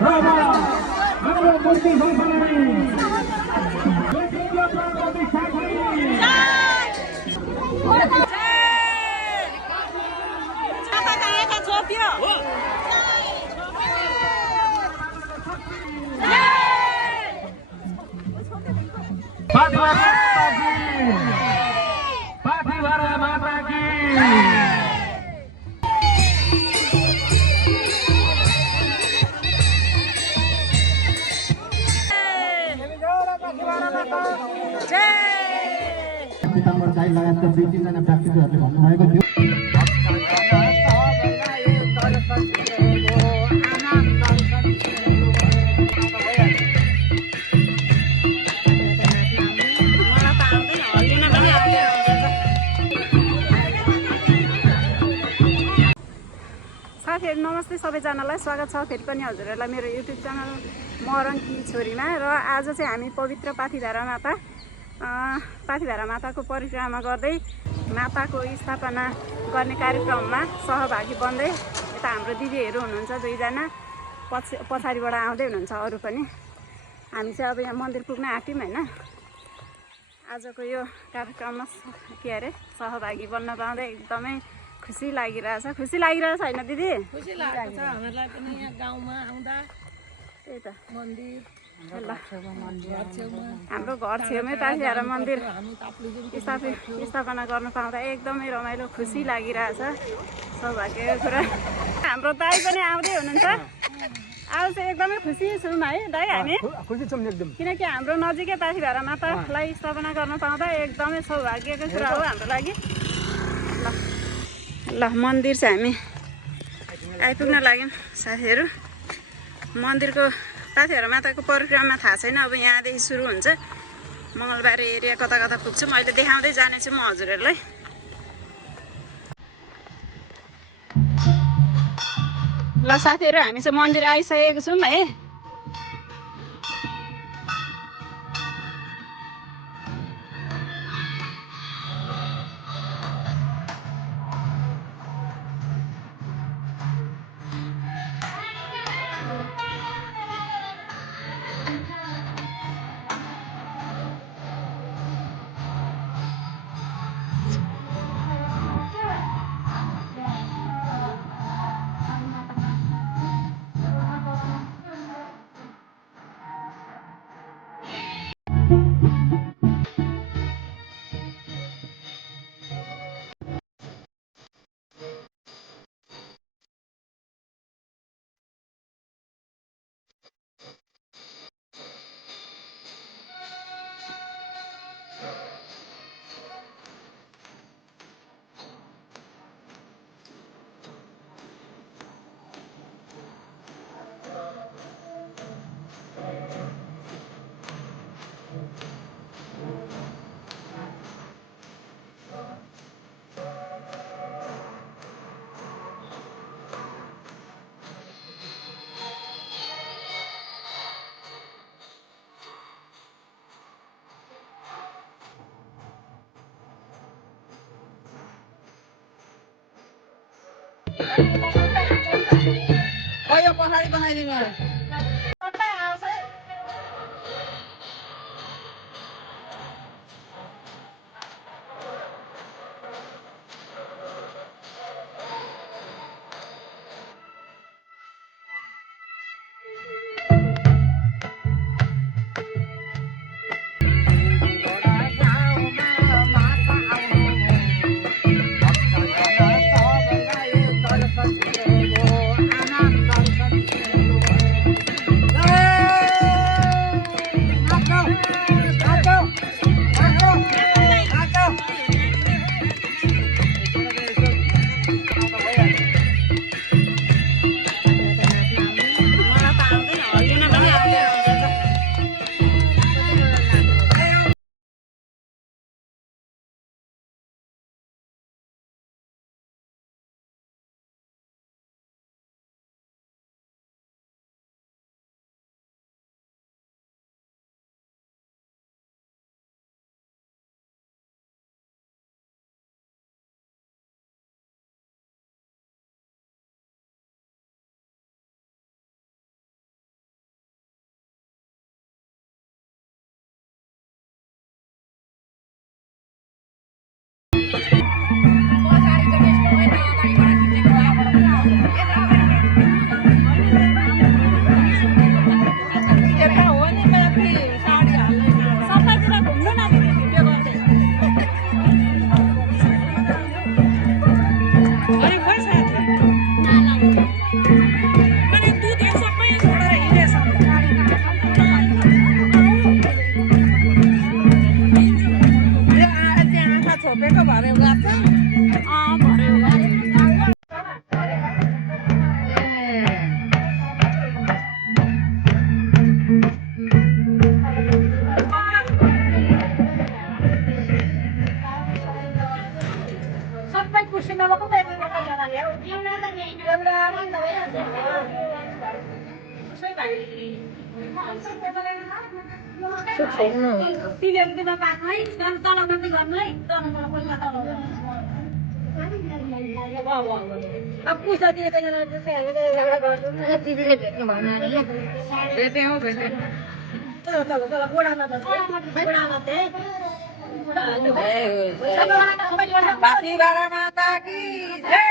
हाम्रो मूर्ति पाठीभरा माता की सितम्बर 4 लगायतका 2-3 जना व्यक्तित्वहरूले भन्नुभएको थियो। साथीहरु नमस्ते, सबैजनालाई स्वागत छ फेरि पनि हजुरहरूलाई मेरो युट्युब च्यानल महरङकी छोरीमा। र आज चाहिँ हामी पवित्र पाठीभरा माताको परिक्रमा गर्दै माताको स्थापना गर्ने कार्यक्रममा सहभागी बन्दै यता हाम्रो दिदीहरू हुनुहुन्छ 2 जना, पछाडिबाट आउँदै हुनुहुन्छ अरू पनि। हामी चाहिँ अब यहाँ मन्दिर पुग्न आँट्यौँ हैन। आजको यो कार्यक्रममा सहभागी बन्न पाउँदै एकदमै खुसी लागिरहेछ। खुसी लागिरहेछ हैन दिदी? खुसी लागेको छ हामीलाई पनि यहाँ गाउँमा आउँदा। त्यही त मन्दिर हाम्रो घर छेउमै पाठीभरा मन्दिर स्थापना गर्न पाउँदा एकदमै रमाइलो खुसी लागिरहेछ। सौभाग्यको कुरा। हाम्रो दाइ पनि आउँदै हुनुहुन्छ। आज चाहिँ एकदमै खुसी छौँ है दाइ हामी। खुसी छौँ एकदम, किनकि हाम्रो नजिकै पाठीभरा मातालाई स्थापना गर्न पाउँदा एकदमै सौभाग्यको कुरा हो हाम्रो लागि। ल मन्दिर चाहिँ हामी आइपुग्न लाग्यौँ साथीहरू। मन्दिरको पाठीभरा माताको परिक्रमा थाहा छैन, अब यहाँदेखि सुरु हुन्छ। मङ्गलबारे एरिया कता कता पुग्छौँ अहिले देखाउँदै जानेछु म हजुरहरूलाई। ल साथीहरू हामी चाहिँ मन्दिर आइसकेको छौँ है। यो पछाडि बनाइदिनु। अब पुसा दिएको दिदीले भेट्नु भएन भेट्ने हो भेट्ने पातीबारा माता की जय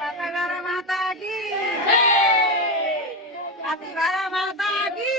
पातीबारा माता की जय पातीबारा माता की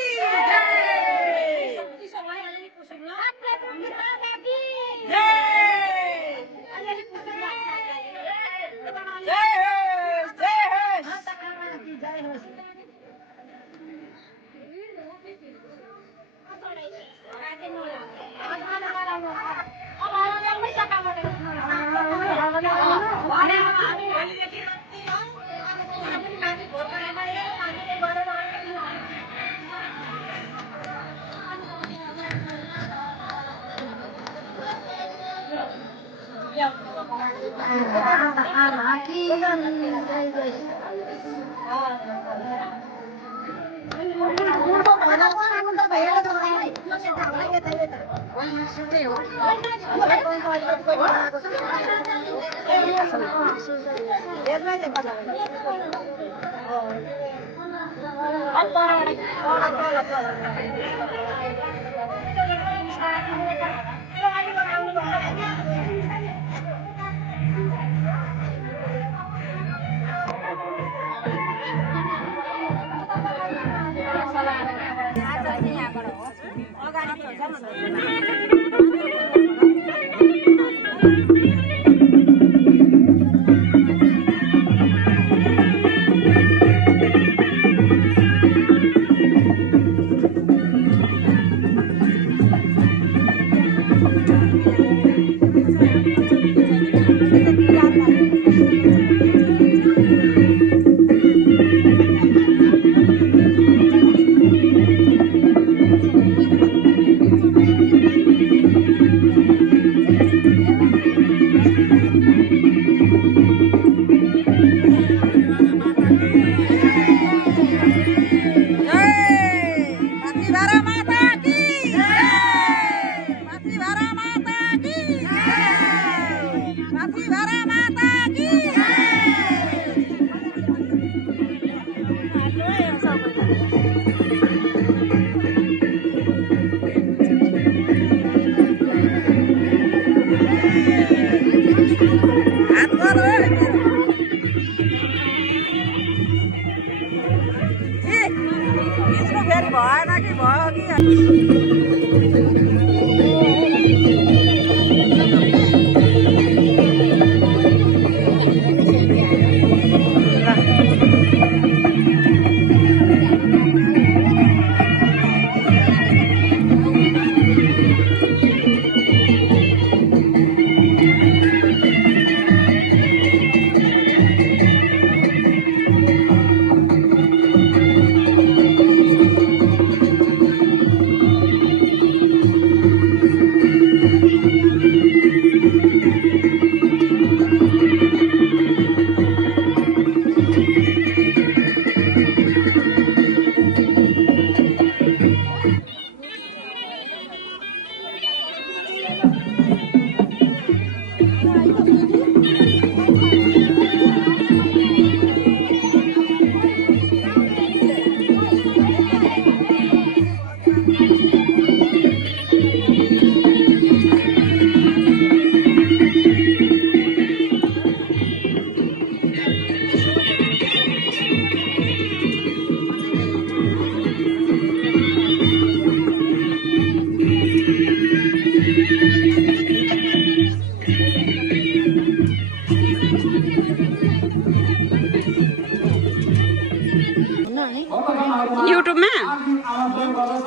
युट्युबमा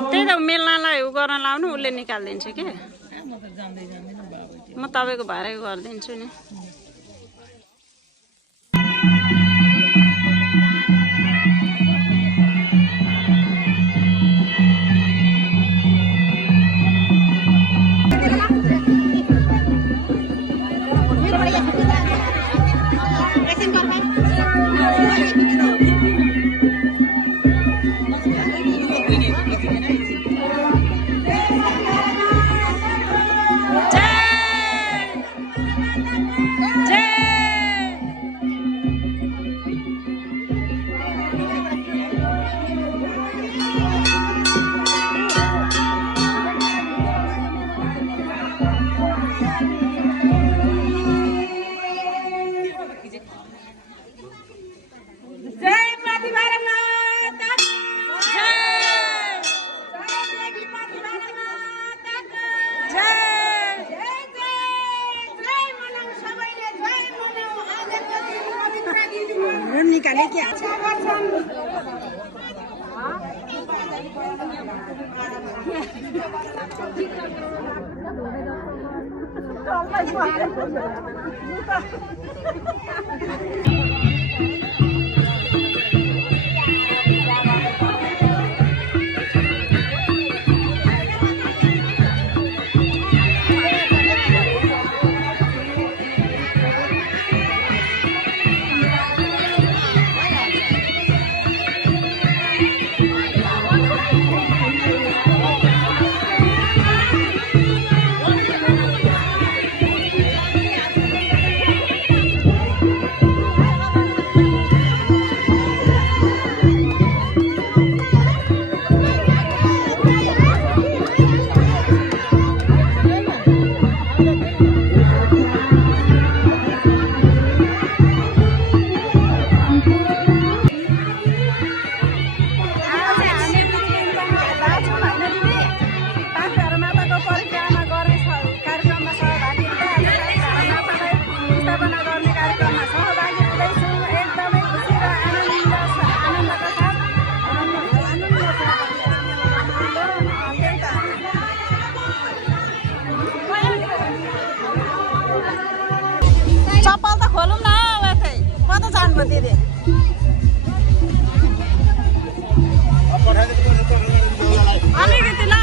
त्यही त मेलनालाई उ गर्न लाउनु उसले निकालिदिन्छ के म तपाईँको भएरै गरिदिन्छु नि चप्पल त खोलौँ न यतै कता जानुभयो दिदी अलिकति ल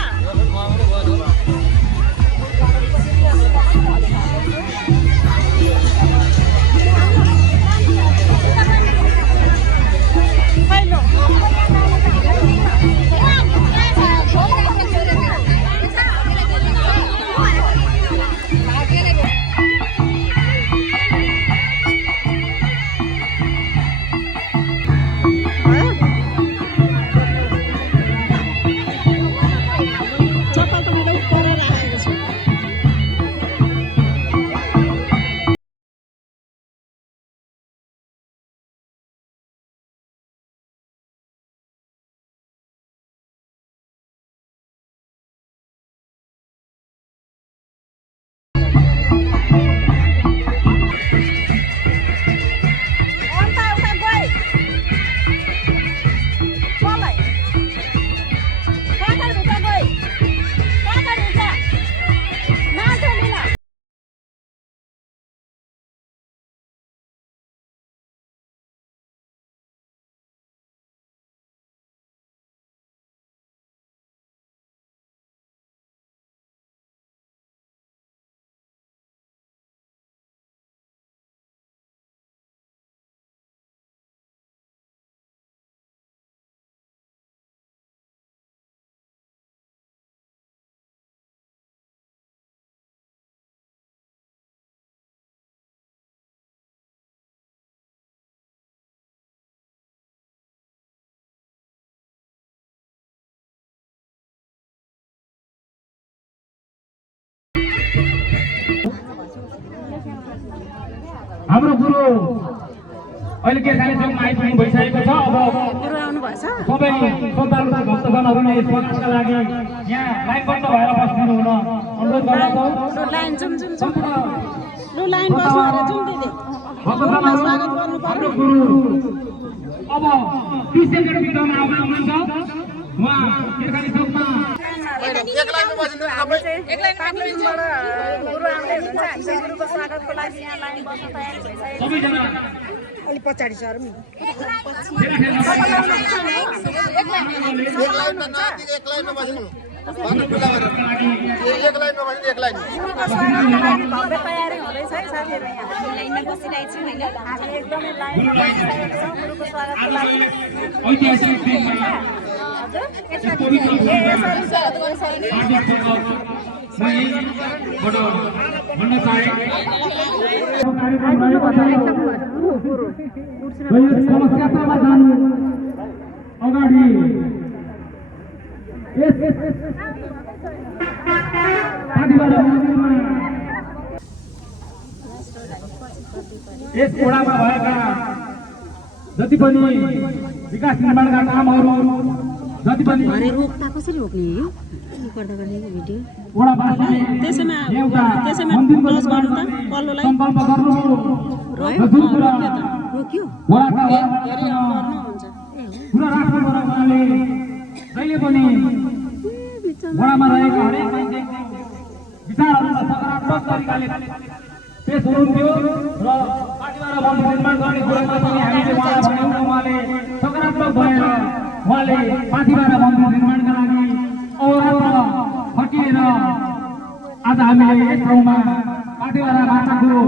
हाम्रो गुरु अहिले के कार्यक्रममा आइपुग्नु भइसकेको छ। अब गुरु आउनु भएछ सबै श्रद्धालु भक्तजनहरू नै यस प्रकाशका लागि यहाँ लाइनबद्ध भएर बस्दिनु हुन अनुरोध गर्दछौँ। लाइन जुम जुम जुम लु लाइन बस्नु अरे जुम दिदी भक्तजनहरू हाम्रो गुरु अब 30 सेकेन्ड भित्रमा आउनुहुन्छ। उहाँ केरखानी चौकमा गुरु आउँदै हुनुहुन्छ। हामी गुरुको स्वागतको लागि यहाँ लाइन बस्न तयारी भइसकेको सबैजना अलि पछाडि सर नि एक लाइनमा बस्नु गुरुको स्वागतको लागि भव्य तयारी हुँदैछ है साथीहरू। यहाँ लाइनमा बसिरहेको छौँ होइन, हामी एकदमै लाइनमा बसिरहेको छौँ गुरुको स्वागतको लागि। ऐतिहासिक दिनमा भन्न चाहे समस्यामा जानु अगाडि यस ओडामा भएका जति पनि विकास निर्माणका कामहरू जति पनि रोक्दा कसरी रोक्ने यो गर्दा गर्ने भिडियो ओडावासीले त्यसैमा मन्दिरको क्लोज गर्नु त पल्लोलाई सङ्कल्प गर्नु रोक्यो ओडाका गर्नुहुन्छ कुरा राख्नुपर्छ। उहाँले जहिले पनि वडामा रहेका हरेक मान्छेको विचारहरूलाई सकारात्मक तरिकाले पेश हुनुहुन्थ्यो र पार्टीबाट मन्दिर निर्माण गर्ने कुरामा पनि हामीले उहाँलाई भन्यौँ। उहाँले सकारात्मक भएर उहाँले पार्टीबाट मन्दिर निर्माणका लागि अहोरात्र खटिएर आज हामीले यस ठाउँमा पार्टीबाट माताको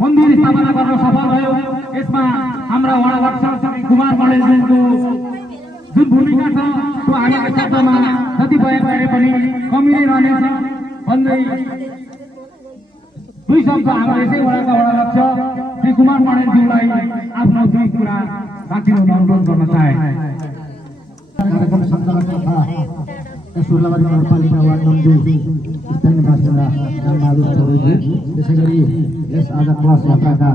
मन्दिर स्थापना गर्न सफल भयो। यसमा हाम्रा वडा अध्यक्ष श्री कुमार मण्डलजीको जुन भूमिका छ त्यो हामीको शब्दमा जति भए पनि कमी नै रहनेछ भन्दै दुई शब्द हाम्रो यसै वडाका वडा अध्यक्ष श्री कुमार मण्डलज्यूलाई आफ्नो दुई कुरा राखिदिन अनुरोध गर्न चाहे। कार्यक्रम सञ्चालक तथा सुर्लाबारी नगरपालिका वार्ड नम्बर 2 स्थानीय बासिन्दा रामबहादुर चौधरी, त्यसै गरी यस आज क्लास यात्राका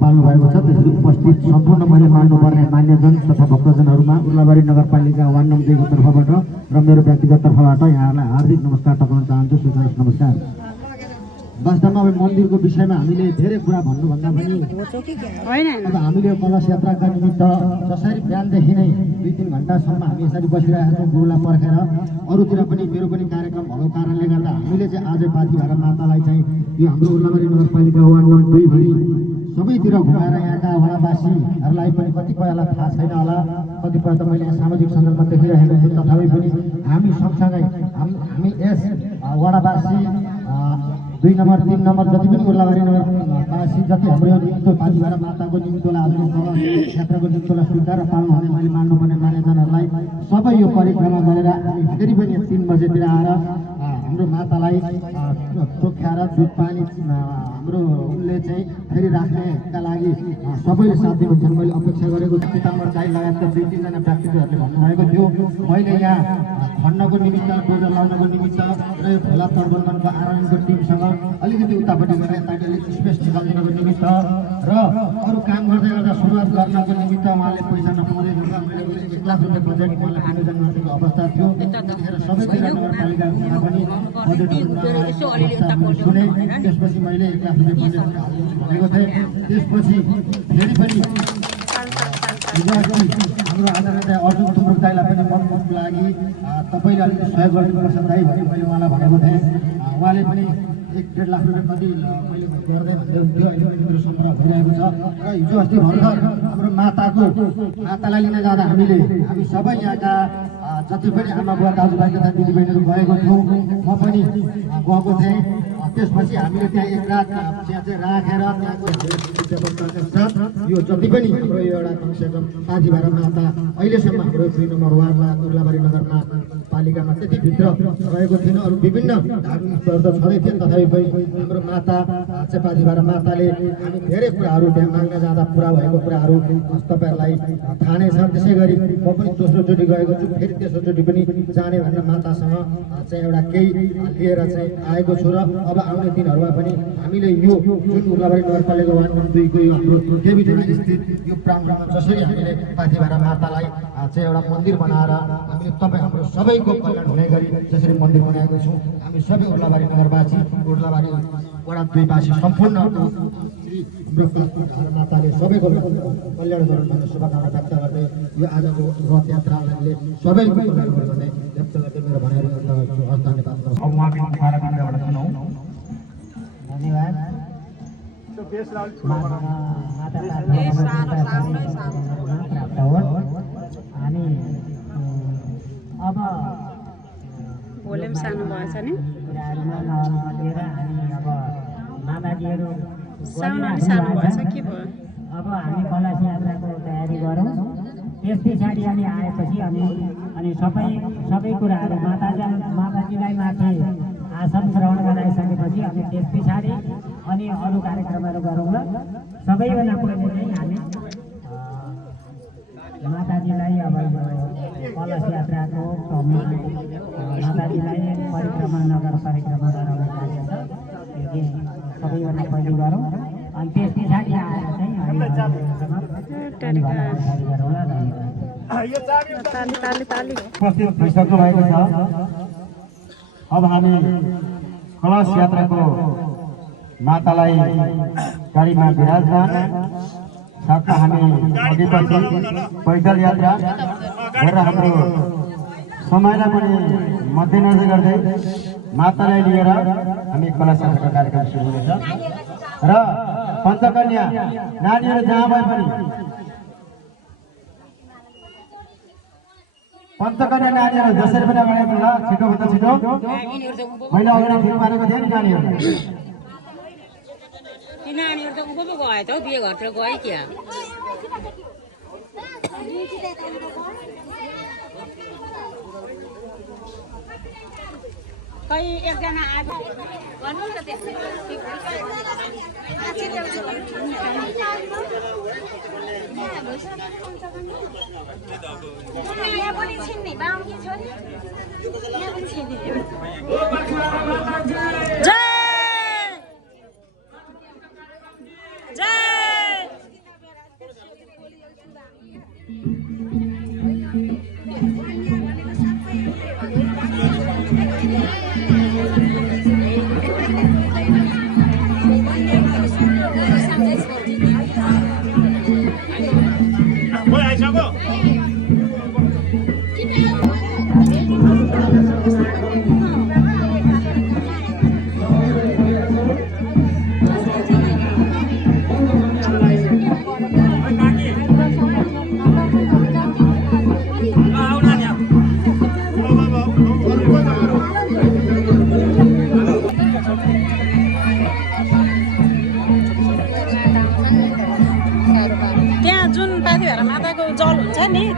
पाल्नु भएको छ। त्यसरी उपस्थित सम्पूर्ण मैले मान्नुपर्ने मान्यजन तथा भक्तजनहरूमा उर्लाबारी नगरपालिका वार्ड नम्बर 2 को तर्फबाट र मेरो व्यक्तिगत तर्फबाट यहाँलाई हार्दिक नमस्कार टक्राउन चाहन्छु। स्वीकार नमस्कार। वास्तवमा अब मन्दिरको विषयमा हामीले धेरै कुरा भन्नुभन्दा पनि अब हामीले कलश यात्राका निमित्त जसरी बिहानदेखि नै 2-3 घण्टासम्म हामी यसरी बसिरहेका छौँ गुरुलाई पर्खेर। अरूतिर पनि मेरो पनि कार्यक्रम भएको कारणले गर्दा हामीले चाहिँ आज पाथी भएर मातालाई चाहिँ यो हाम्रो उर्लाबारी नगरपालिका वार्ड नम्बर 2 भरि सबैतिर घुमाएर यहाँका वडावासीहरूलाई पनि कतिपयलाई थाहा छैन होला, कतिपय त मैले सामाजिक सञ्जालमा देखिरहेको छु। तथापि पनि हामी सँगसँगै हामी यस वडावासी 2 नम्बर 3 नम्बर जति पनि उर्लाबारी नगरवासी जति हाम्रो यो निम्तो पाथी भएर माताको निम्तोलाई आफ्नो कलश यात्राको निम्तोलाई स्वीकार पाल्नु हुने मैले मान्नुपर्ने मान्यजनहरूलाई सबै यो परिक्रमा गरेर हामी फेरि पनि 3 बजेतिर आएर हाम्रो मातालाई चोख्याएर दुध पानी हाम्रो उनले चाहिँ फेरि राख्नेका लागि सबैले साथ दिनुहुन्छ मैले अपेक्षा गरेको छु। पिताम्बर दाइ लगायतका 2-3 जना व्यक्तित्वहरूले भन्नुभएको थियो मैले यहाँ खन्नको निमित्त डोजर लाउनको निमित्त र यो खोला प्रबन्धनको आरएनको टिमसँग अलिकति उतापट्टि गएर यतापट्टि अलिक स्पेस निकालिदिनको निमित्त र अरू काम गर्दै गर्दा सुरुवात गर्नको निमित्त उहाँले पैसा नपाउँदै गर्दा मैले 1 लाख रुपियाँ बजेट उहाँलाई आयोजन गर्नुको अवस्था थियो। त्यतिखेर सबैतिर नगरपालिकामा पनि बजेट सुने। त्यसपछि मैले 1 लाख रुपियाँ बजेट भनेको थिएँ। त्यसपछि फेरि पनि हाम्रो आदरणीय अर्जुन तुमरुक दाइलाई पनि मनमोहनको लागि तपाईँले अलिकति सहयोग गरिदिनुपर्छ दाइ भने मैले उहाँलाई भनेको थिएँ। उहाँले पनि 1-1.5 लाख रुपियाँ कति मैले गर्दै भन्दै हुन्थ्यो। अहिले पनि मेरो सम्पर्क भइरहेको छ र हिजो अस्ति भर्खर हाम्रो मातालाई लिन जाँदा हामी सबै यहाँका जति पनि आमा बुवा दाजुभाइ तथा दिदीबहिनीहरू गएको थियौँ। म पनि गएको थिएँ। त्यसपछि हामीले त्यहाँ 1 रात त्यहाँ चाहिँ राखेर त्यहाँको यो जति पनि हाम्रो यो एउटा कमसेकम पाथी भएर माता अहिलेसम्म हाम्रो 2 नम्बर वार्डमा उर्लाबारी नगरपालिकामा त्यति भित्र रहेको थिएन। अरू विभिन्न धार्मिक स्थलहरू त छँदै थिएन, तथापि पनि हाम्रो माता चाहिँ पाथी भएर माताले हामी धेरै कुराहरू त्यहाँ माग्न जाँदा पुरा भएको कुराहरू तपाईँहरूलाई थाहा नै छ। त्यसै गरी म पनि दोस्रोचोटि गएको छु, फेरि तेस्रोचोटि पनि जाने भनेर मातासँग चाहिँ एउटा केही लिएर चाहिँ आएको छु र अब आउने दिनहरूमा पनि हामीले यो जुन उर्लाबारी नगरपालिका वार्ड नम्बर 2 को यो हाम्रो देवीढाँगा स्थित यो प्राङ्गणमा जसरी हामीले पाथी भएर मातालाई चाहिँ एउटा मन्दिर बनाएर हामीले तपाईँ हाम्रो सबैको कल्याण हुने गरी जसरी मन्दिर बनाएको छौँ, हामी सबै उर्लाबारी नगरवासी उर्लाबारी वडा 2 वासी सम्पूर्ण माताले सबैको कल्याण गरून् भन्ने शुभकामना व्यक्त गर्दै यो आजको रथ यात्राले सबैको कल्याण गरून् भन्ने व्यक्त गर्दै मेरो भनाइहरू धन्यवाद। धन्यवाद। अनि अब भोल्युम सानो भएछ नि, अब माताजीहरू साउन्ड अलि सानो भएछ के भयो? अब हामी कलश यात्राको तयारी गरौँ। त्यस पछाडि अनि आएपछि अनि सबै कुराहरू माताजीलाई माथि आसन श्रवण गराइसकेपछि अनि त्यस पछाडि अनि अरू कार्यक्रमहरू गरौँला। सबैभन्दा पहिले चाहिँ हामी माताजीलाई अब कलश यात्राको माताजीलाई परिक्रमा नगर परिक्रमा गराउने कार्य छ, त्यो सबैभन्दा पहिले गरौँ। अनि त्यस पछाडि आएर चाहिँ उपस्थित भइसक्नु भएको छ। अब हामी कलश यात्राको मातालाई गाडीमा विराजमान साथमा हामी अघिपछि पैदल यात्रा गरेर हाम्रो समयलाई पनि मध्यनजर गर्दै मातालाई लिएर हामी कला शाखाको कार्यक्रम सुरु हुनेछ र पञ्चकन्या नानीहरू जहाँ भए पनि पञ्चकन्या नानीहरू जसरी पनि अगाडि आउनु होला छिटोभन्दा छिटो मैले अगाडि फेरि मारेको थिएँ नि नानीहरूलाई नानीहरू त उँभो पो गयो त हौ बिहे घरतिर गयो क्या खै एकजना आएको भन्नु न यहाँ पनि छिन्ने बाहुकी छोरी यहाँ पनि छिन्ने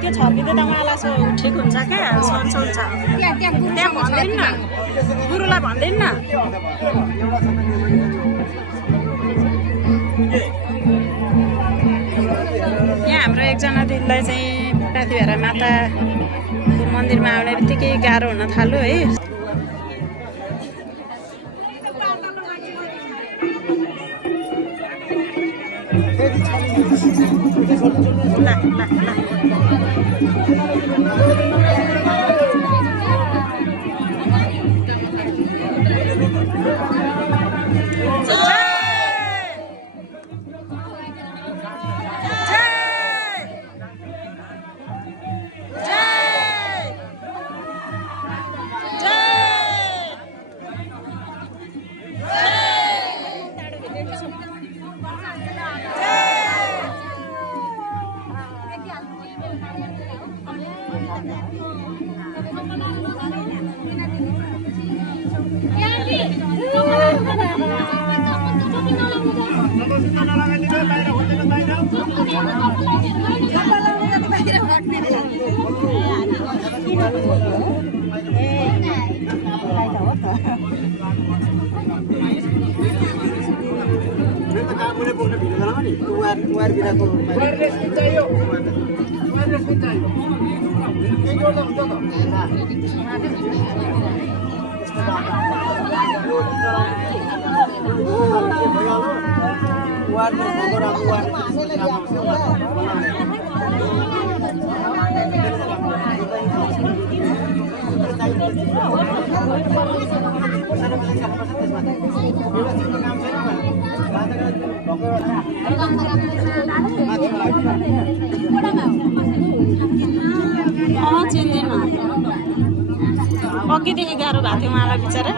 त्यो छर्किँदै त उहाँलाई सो ठिक हुन्छ क्या सन्च हुन्छ त्यहाँ भन्दैन न गुरुलाई भन्दैन न यहाँ हाम्रो एकजना दिदीलाई चाहिँ पाथिभरा माताको मन्दिरमा आउने बित्तिकै गाह्रो हुन थाल्यो है चिन्दिनँ अघिदेखि गाह्रो भएको थियो उहाँलाई बिचरा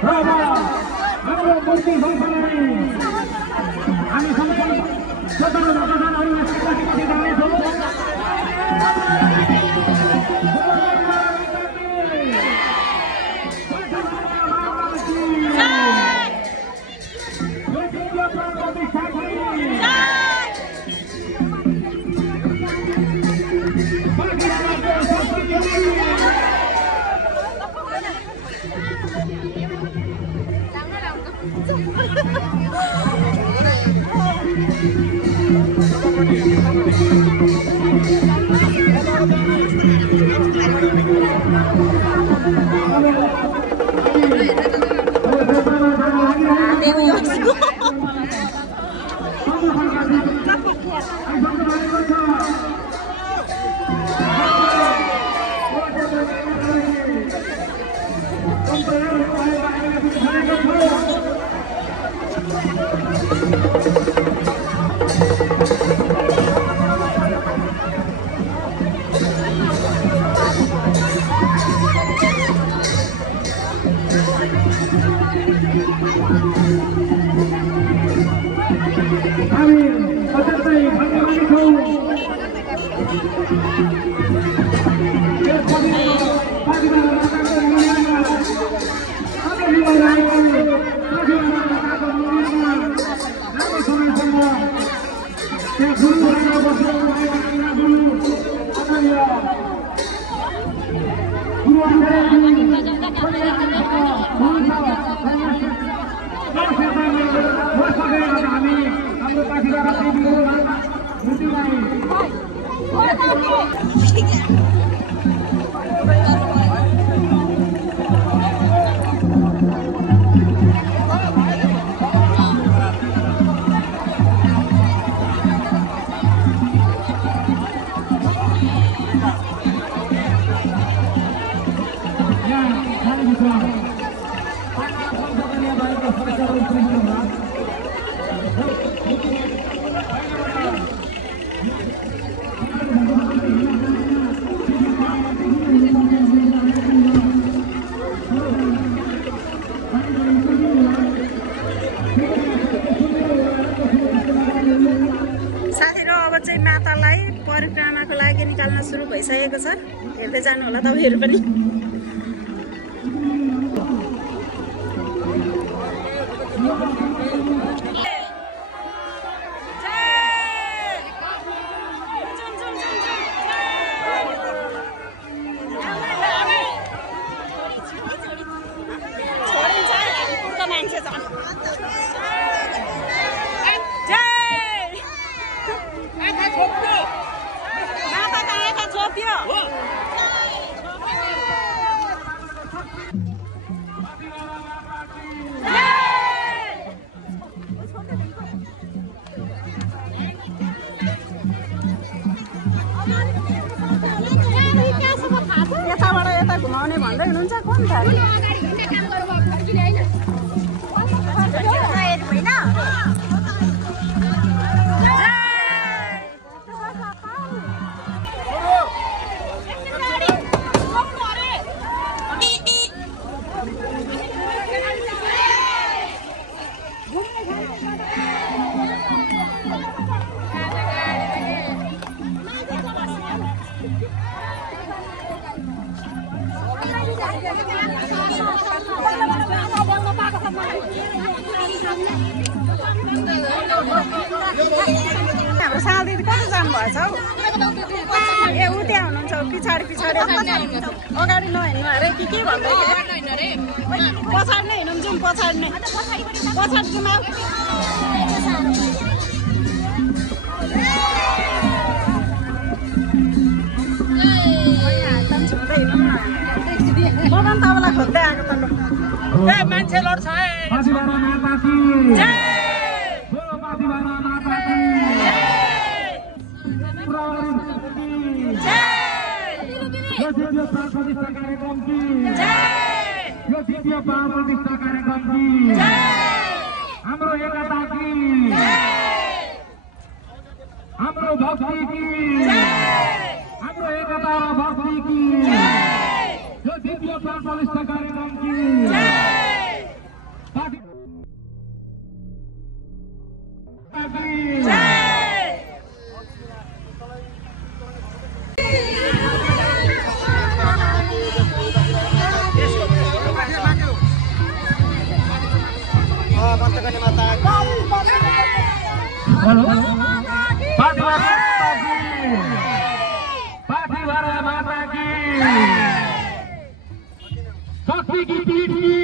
र अब हाम्रो मूर्ति संस्थानलाई हामी सम्पूर्ण श्रद्धालु भक्तजनहरूलाई पछि जानेछौँ। परिक्रमाको लागि निकाल्न सुरु भइसकेको छ। हेर्दै जानु होला तपाईहरु पनि। यताबाट यता घुमाउने भन्दै हुनुहुन्छ कोन थाली हाम्रो साल दिदी कता जानु भएछ हौ ए उ त्यहाँ हुनुहुन्छ पिछाडी अगाडि नहिँड्नु अरे के भन्दै पछाडि नै हिँडौँ जाउँ पछाडि नै पछाडि जाउँ बगान तपाईँलाई खोज्दै आएको त ल मान्छे लड्छ हाम्रो एकता की हाम्रो भक्ति की हाम्रो एकता र भक्ति की यो दिव्य 45 कार्यक्रम की पाठीभरा माता की शक्ति की पीठ की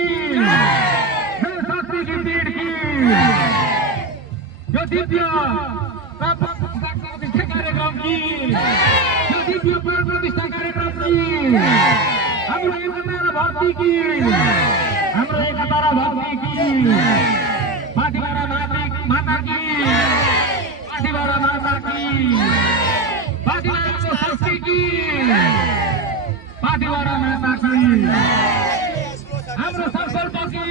शक्ति की पीठ की जो दिव्य कार्यक्रम की जो दिव्य प्रतिष्ठा कार्यक्रम की हाम्रो एकता र भक्ति की हाम्रो एकता र भक्ति की पाठीभरा माता की पाठीभरा माता की पाठीभरा शक्ति की पाठीभरा माता की हाम्रो संकल्प की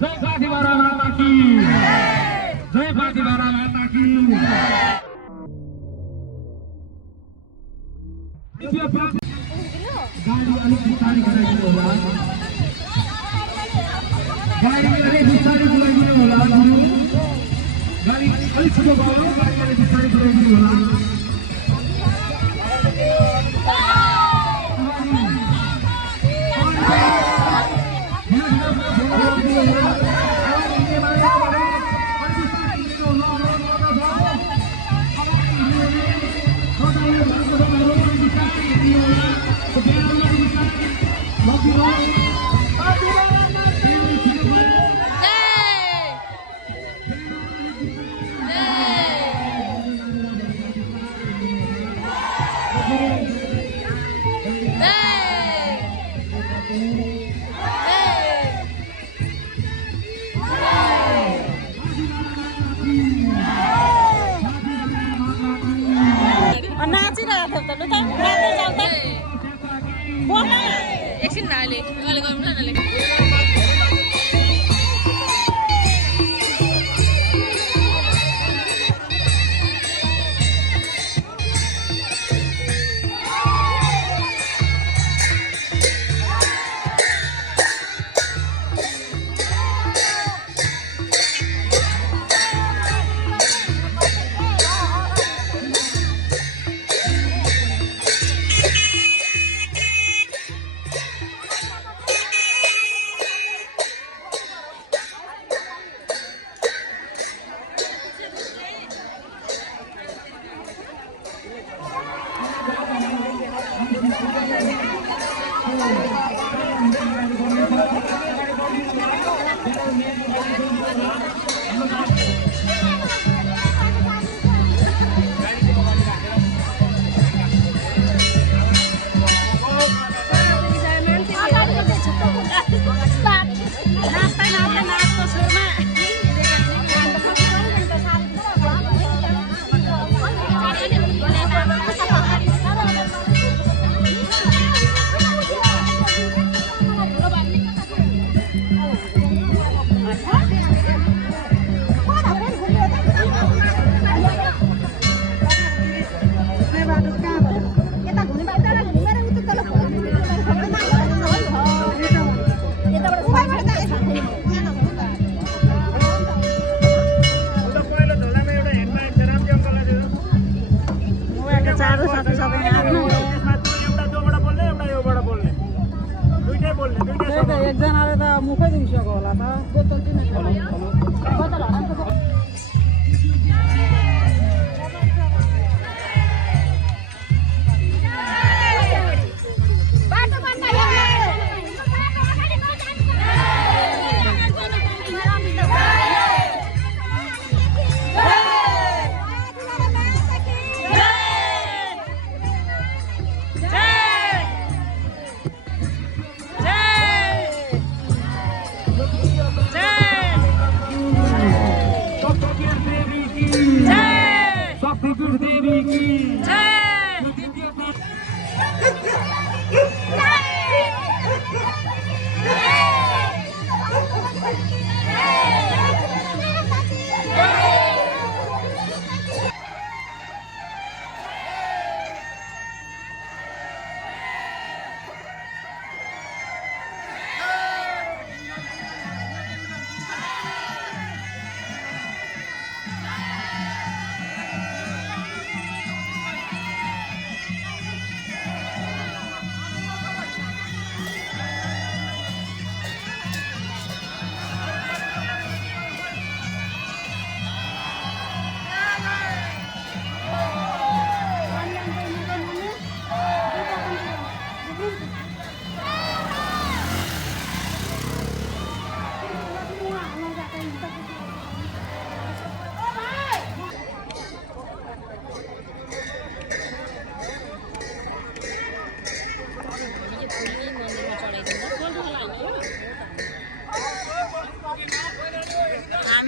जय पाठीभरा माता की जय पाठीभरा माता की गाडी अलिक बिस्तारै गराइदिनु होला गाडी अलिक बिस्तारै गराइदिनु होला गाडी अलिक छिटो भयो गाडी अलिक बिस्तारै गराइदिनु होला एकछिन नाले उहाँले गर्नु न नाले एकजनाले त मुखै दिइसक्यो होला त बोतल चाहिँ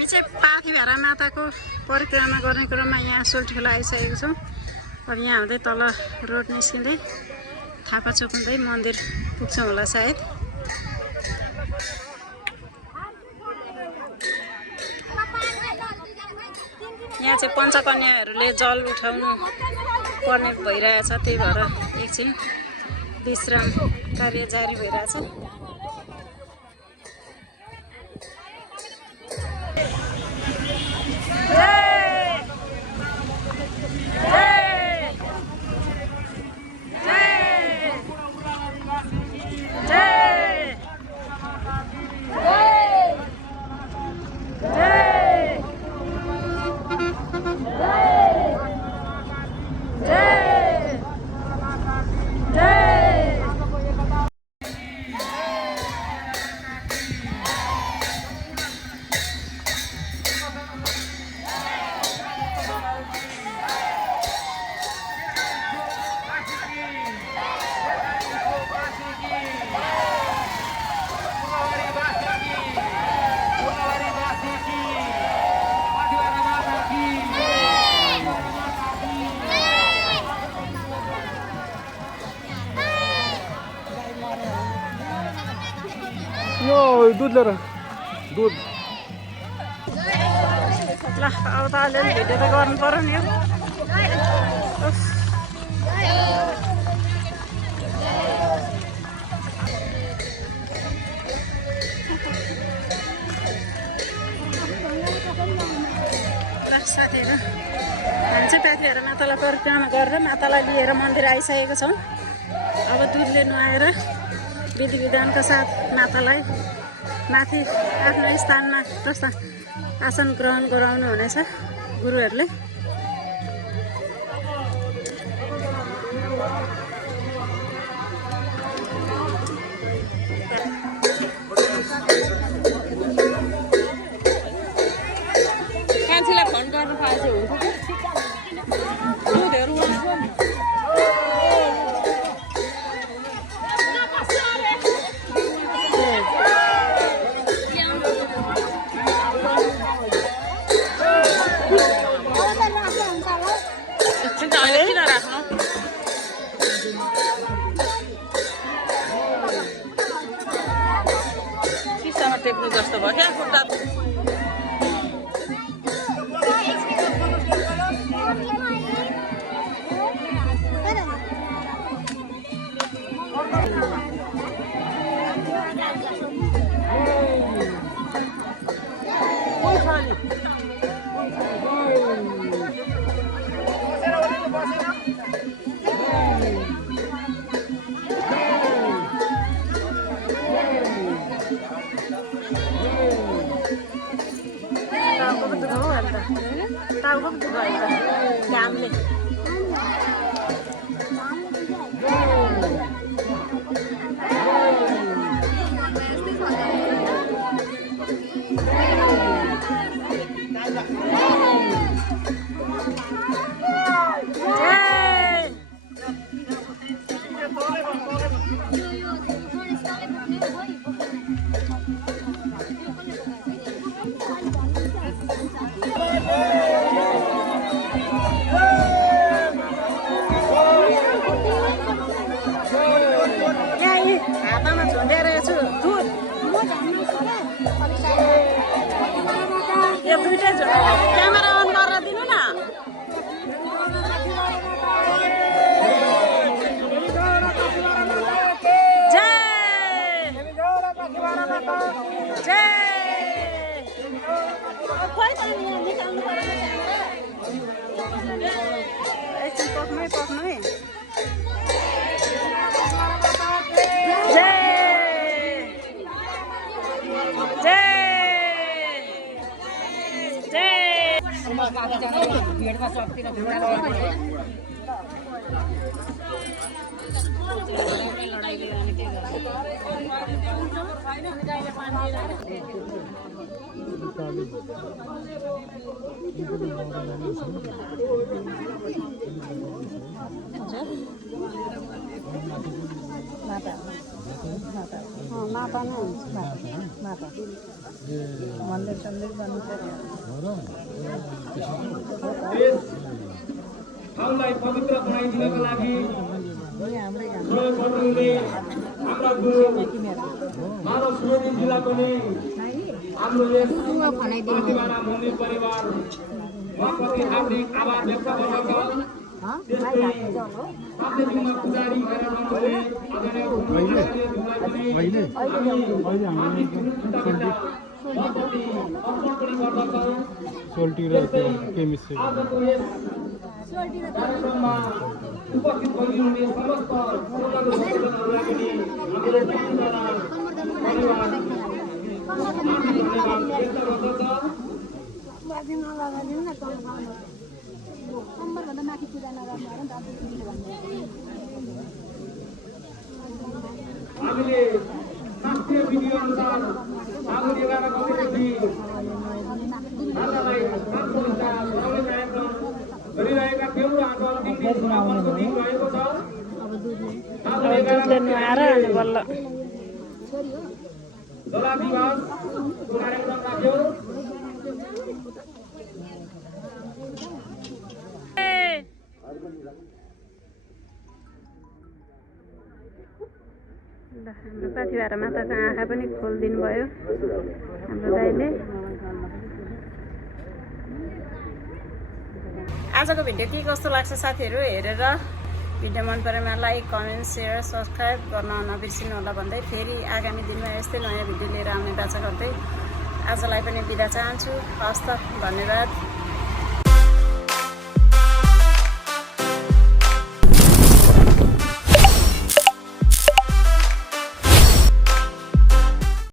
हामी चाहिँ पाथिभेरा माताको परिक्रमा गर्ने क्रममा यहाँ सोल्टीखोला आइसकेको छौँ। अब यहाँ हुँदै तल रोड निस्किँदै थापाचोक हुँदै मन्दिर पुग्छौँ होला सायद। यहाँ चाहिँ पञ्चकन्याहरूले जल उठाउनु पर्ने भइरहेछ, त्यही भएर एकछिन विश्राम कार्य जारी भइरहेछ। दुध लिएर दुध ल अब त अलिअलि भिडियो त गर्नु पर्यो नि। साथीहरू हामी चाहिँ पाथिभेरा मातालाई परिक्रमा गरेर मातालाई लिएर मन्दिर आइसकेको छौँ। अब दुध लिनु आएर विधि विधानका साथ मातालाई माथि आफ्नो स्थानमा प्रस्थ आसन ग्रहण गराउनु हुनेछ गुरुहरूले। कान्छीलाई फोन गर्नु पाए चाहिँ हुन्छ दुधहरू उहाँको टेक्नु जस्तो भयो क्या खुट्टा। Tahu kok juga itu gamle. हातमा झुन्डेर छु दुध यो दुईटै झुन्डेर क्यामेरा अन गरेर दिनु न। एकछिन पक्नु है। माता नै हुन्छ माता मन्दिर सन्दिर बन्नु पर्यो ठाउँलाई पवित्र बनाइदिनको लागि हाम्रै गाउँ प्रयोग गर्नुहुने हाम्रा गुरु मानव सुवेदी जिल्लाको नै हाम्रो यस प्रतिमाना मन्दिर परिवार उहाँप्रति हार्दिक आभार व्यक्त गर्दछ। त्यस्तै साथैसँग पुजारी भएर रहनुहुने आदरणीय उहाँप्रति अर्पण पनि गर्दछौँ। आजको यस कार्यक्रममा उपस्थित भइदिनुहुने समस्त श्रोतालु भक्तजनहरूलाई पनि हाम्रो प्रतिमाना परिवार धन्यवाद व्यक्त गर्दछ। हामीले शास्त्रीय विधि अनुसार फागुन 11 गतेदेखि आजलाई सातचल्लिसका चलाउने कार्यक्रम गरिरहेका थियौँ र आज अन्तिम दिन समापनको दिन रहेको छ। फागुन 11 नुहाएर अनि बल्ल जलादिवासको कार्यक्रम राख्यौँ। हाम्रो पाथिभरा माताको आँखा पनि खोलिदिनु भयो हाम्रो दाइले। आजको भिडियो के कस्तो लाग्छ साथीहरू हेरेर भिडियो मन परेमा लाइक कमेन्ट सेयर सब्सक्राइब गर्न नबिर्सिनु होला भन्दै फेरि आगामी दिनमा यस्तै नयाँ भिडियो लिएर आउने बाचा गर्दै आजलाई पनि बिदा चाहन्छु। हस्त धन्यवाद।